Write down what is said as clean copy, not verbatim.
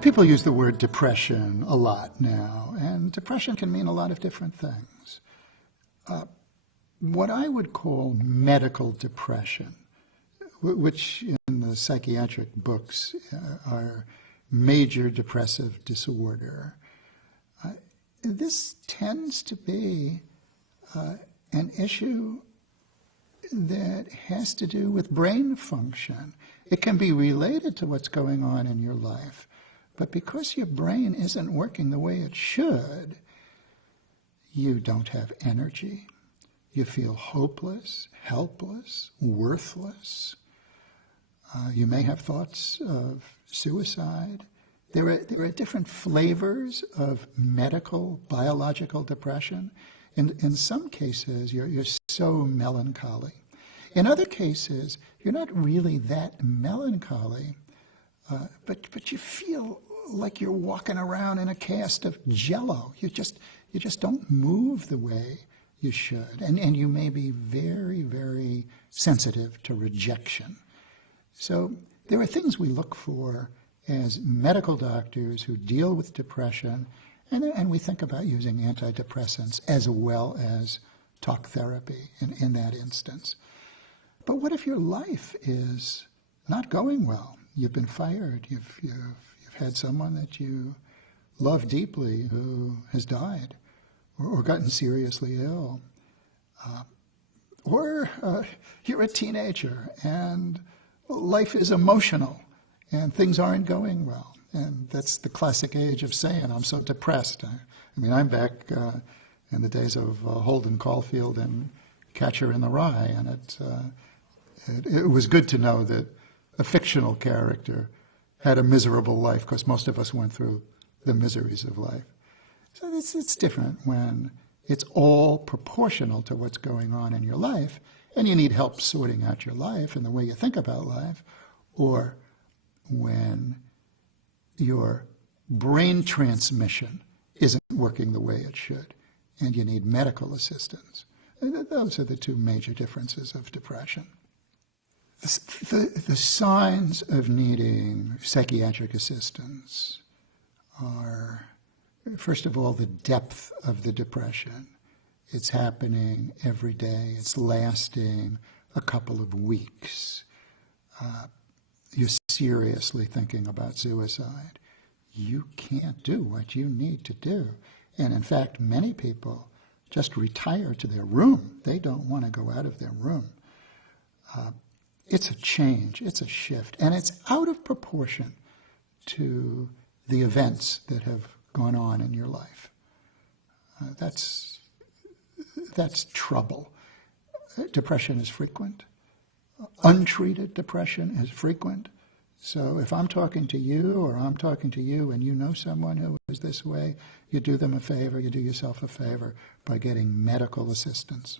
People use the word depression a lot now, and depression can mean a lot of different things. What I would call medical depression, which in the psychiatric books are major depressive disorder, this tends to be an issue that has to do with brain function. It can be related to what's going on in your life, but because your brain isn't working the way it should, you don't have energy. You feel hopeless, helpless, worthless. You may have thoughts of suicide. There are different flavors of medical, biological depression. In some cases, you're so melancholy. In other cases, you're not really that melancholy, but you feel like you're walking around in a cast of jello. You just don't move the way you should. And you may be very, very sensitive to rejection. So there are things we look for as medical doctors who deal with depression, and we think about using antidepressants as well as talk therapy in that instance. But what if your life is not going well? You've been fired. You've had someone that you love deeply who has died or gotten seriously ill. Or you're a teenager and life is emotional and things aren't going well. And that's the classic age of saying, I'm so depressed. I mean, I'm back in the days of Holden Caulfield and Catcher in the Rye, and it was good to know that a fictional character had a miserable life, because most of us went through the miseries of life. So it's different when it's all proportional to what's going on in your life, and you need help sorting out your life and the way you think about life, or when your brain transmission isn't working the way it should, and you need medical assistance. Those are the two major differences of depression. The signs of needing psychiatric assistance are, first of all, the depth of the depression. It's happening every day. It's lasting a couple of weeks. You're seriously thinking about suicide. You can't do what you need to do. And in fact, many people just retire to their room. They don't want to go out of their room. It's a change, it's a shift, and it's out of proportion to the events that have gone on in your life. That's trouble. Depression is frequent. Untreated depression is frequent. So if I'm talking to you or I'm talking to you and you know someone who is this way, you do them a favor, you do yourself a favor by getting medical assistance.